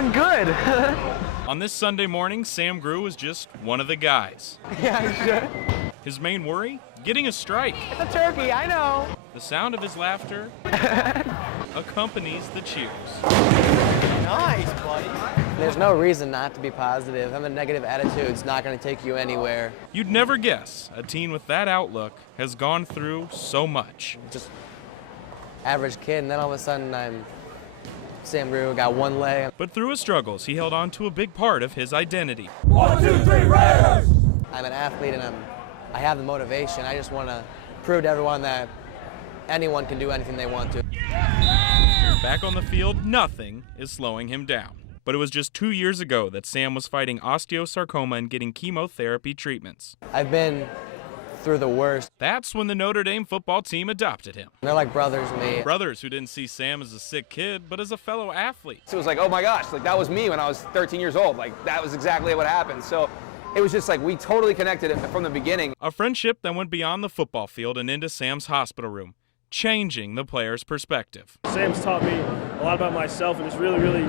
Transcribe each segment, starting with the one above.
even good. On this Sunday morning, Sam Grew was just one of the guys. Yeah, sure. His main worry? Getting a strike. It's a turkey, I know. The sound of his laughter accompanies the cheers. Nice, buddy. There's no reason not to be positive. Having a negative attitude's not going to take you anywhere. You'd never guess a teen with that outlook has gone through so much. Just average kid, and then all of a sudden I'm Sam Grew, got one leg. But through his struggles, he held on to a big part of his identity. 1, 2, 3, Raiders! I'm an athlete and I have the motivation. I just want to prove to everyone that anyone can do anything they want to. Back on the field, nothing is slowing him down. But it was just 2 years ago that Sam was fighting osteosarcoma and getting chemotherapy treatments. I've been through the worst. That's when the Notre Dame football team adopted him. They're like brothers to me. Brothers who didn't see Sam as a sick kid, but as a fellow athlete. So it was like, oh my gosh, like that was me when I was 13 years old. Like that was exactly what happened. So it was just like we totally connected from the beginning. A friendship that went beyond the football field and into Sam's hospital room, changing the player's perspective. Sam's taught me a lot about myself, and it's really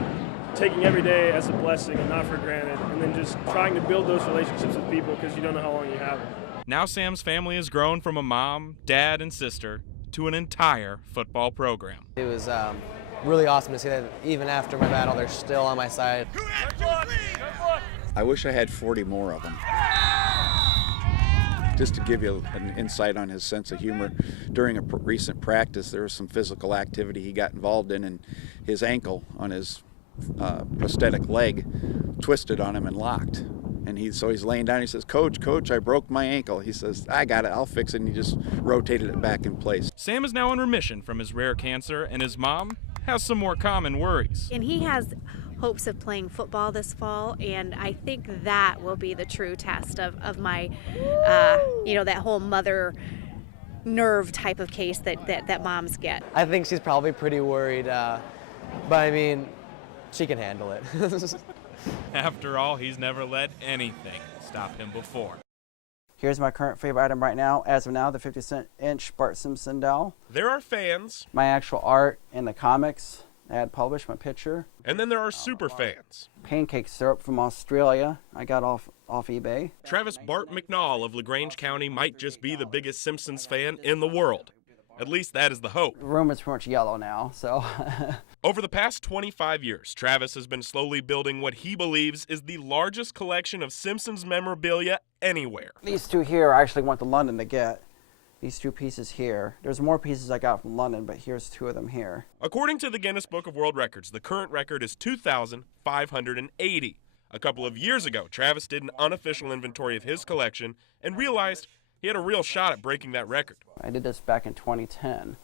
taking every day as a blessing and not for granted, and then just trying to build those relationships with people because you don't know how long you have them. Now Sam's family has grown from a mom, dad, and sister to an entire football program. It was really awesome to see that even after my battle, they're still on my side. I wish I had 40 more of them. Just to give you an insight on his sense of humor, during a recent practice, there was some physical activity he got involved in, and his ankle on his prosthetic leg twisted on him and locked. And so he's laying down, he says, Coach, I broke my ankle. He says, I got it, I'll fix it, and he just rotated it back in place. Sam is now in remission from his rare cancer, and his mom has some more common worries. And he has hopes of playing football this fall, and I think that will be the true test of my, that whole mother nerve type of case that moms get. I think she's probably pretty worried, but I mean, she can handle it. After all, he's never let anything stop him before. Here's my current favorite item right now. As of now, the 50-inch Bart Simpson doll. There are fans. My actual art in the comics. I had published my picture. And then there are super fans. Pancake syrup from Australia. I got off eBay. Travis Bart McNall of LaGrange County might just be the biggest Simpsons fan in the world. At least that is the hope. The room is pretty much yellow now, so. Over the past 25 years, Travis has been slowly building what he believes is the largest collection of Simpsons memorabilia anywhere. These two here I actually went to London to get. These two pieces here. There's more pieces I got from London, but here's two of them here. According to the Guinness Book of World Records, the current record is 2,580. A couple of years ago, Travis did an unofficial inventory of his collection and realized he had a real shot at breaking that record. I did this back in 2010,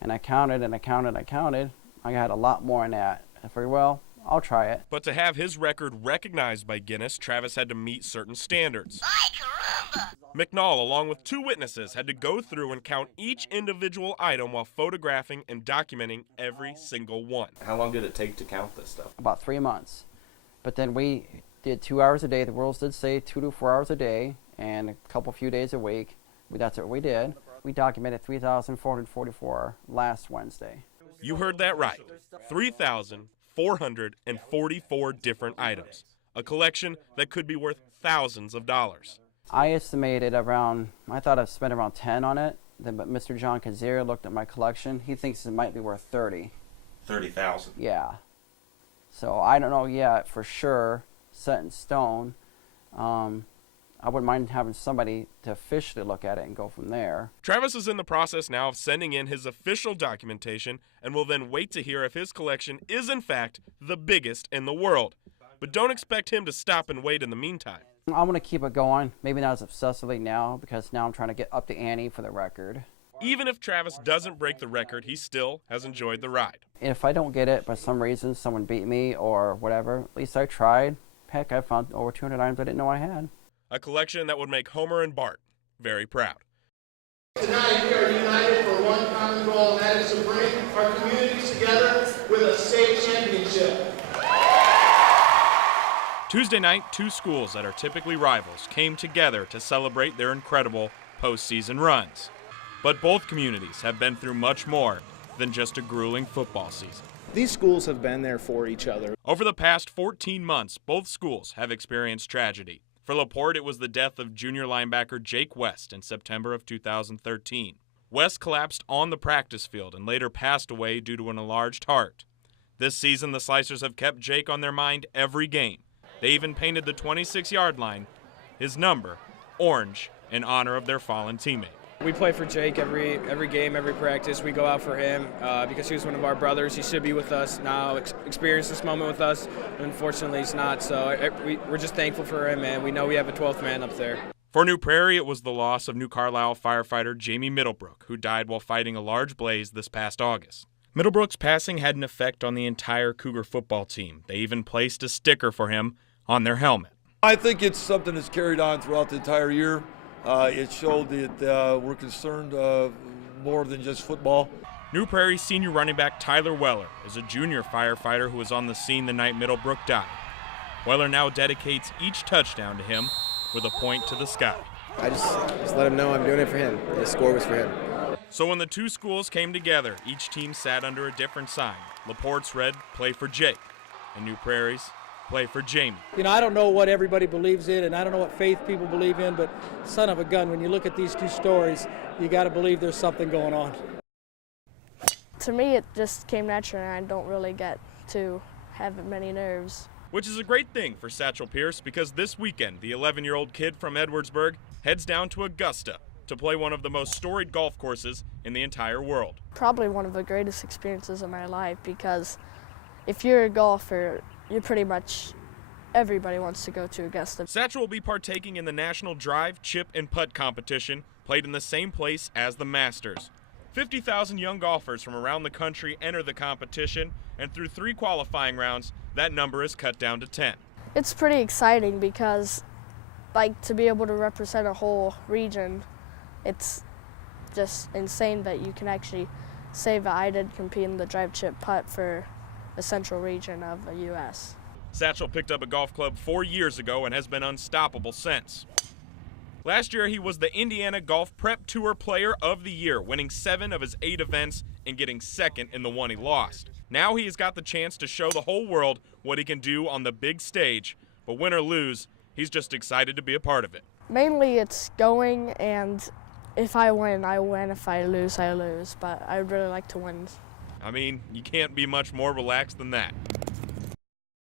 and I counted and I counted and I counted. I got a lot more than that. I figured, well, I'll try it. But to have his record recognized by Guinness, Travis had to meet certain standards. McNall, along with two witnesses, had to go through and count each individual item while photographing and documenting every single one. How long did it take to count this stuff? About 3 months. But then we did 2 hours a day. The rules did say 2 to 4 hours a day and a few days a week. That's what we did. We documented 3,444 last Wednesday. You heard that right. 3,444 different items. A collection that could be worth thousands of dollars. I estimated I thought I'd spent around 10 on it. But Mr. John Kazir looked at my collection. He thinks it might be worth 30. 30,000? Yeah. So I don't know yet for sure, set in stone. I wouldn't mind having somebody to officially look at it and go from there. Travis is in the process now of sending in his official documentation and will then wait to hear if his collection is in fact the biggest in the world. But don't expect him to stop and wait in the meantime. I'm going to keep it going, maybe not as obsessively now, because now I'm trying to get up to ante for the record. Even if Travis doesn't break the record, he still has enjoyed the ride. If I don't get it, for some reason, someone beat me or whatever, at least I tried. Heck, I found over 200 items I didn't know I had. A collection that would make Homer and Bart very proud. Tonight we are united for one common goal, and that is to bring our communities together with a state championship. Tuesday night, two schools that are typically rivals came together to celebrate their incredible postseason runs. But both communities have been through much more than just a grueling football season. These schools have been there for each other. Over the past 14 months, both schools have experienced tragedy. For LaPorte, it was the death of junior linebacker Jake West in September of 2013. West collapsed on the practice field and later passed away due to an enlarged heart. This season, the Slicers have kept Jake on their mind every game. They even painted the 26-yard line, his number, orange, in honor of their fallen teammate. We play for Jake every game, every practice. We go out for him because he was one of our brothers. He should be with us now, experience this moment with us. Unfortunately, he's not, so we're just thankful for him, and we know we have a 12th man up there. For New Prairie, it was the loss of New Carlisle firefighter Jamie Middlebrook, who died while fighting a large blaze this past August. Middlebrook's passing had an effect on the entire Cougar football team. They even placed a sticker for him on their helmet. I think it's something that's carried on throughout the entire year. It showed that we're concerned more than just football. New Prairie senior running back Tyler Weller is a junior firefighter who was on the scene the night Middlebrook died. Weller now dedicates each touchdown to him with a point to the sky. I just let him know I'm doing it for him. The score was for him. So when the two schools came together, each team sat under a different sign. LaPorte's read, "Play for Jake," and New Prairie's, "Play for Jamie." You know, I don't know what everybody believes in, and I don't know what faith people believe in, but son of a gun, when you look at these two stories, you got to believe there's something going on. To me, it just came natural, and I don't really get to have many nerves. Which is a great thing for Satchel Pierce, because this weekend, the 11-year-old kid from Edwardsburg heads down to Augusta to play one of the most storied golf courses in the entire world. Probably one of the greatest experiences of my life, because if you're a golfer, you're pretty much, everybody wants to go to Augusta. Satchel will be partaking in the National Drive, Chip, and Putt competition, played in the same place as the Masters. 50,000 young golfers from around the country enter the competition, and through 3 qualifying rounds, that number is cut down to 10. It's pretty exciting because, like, to be able to represent a whole region, it's just insane that you can actually say that I did compete in the drive, chip, putt for the central region of the U.S. Satchel picked up a golf club 4 years ago and has been unstoppable since. Last year, he was the Indiana Golf Prep Tour Player of the Year, winning 7 of his 8 events and getting second in the one he lost. Now he has got the chance to show the whole world what he can do on the big stage, but win or lose, he's just excited to be a part of it. Mainly it's going, and if I win, I win. If I lose, I lose, but I would really like to win. I mean, you can't be much more relaxed than that.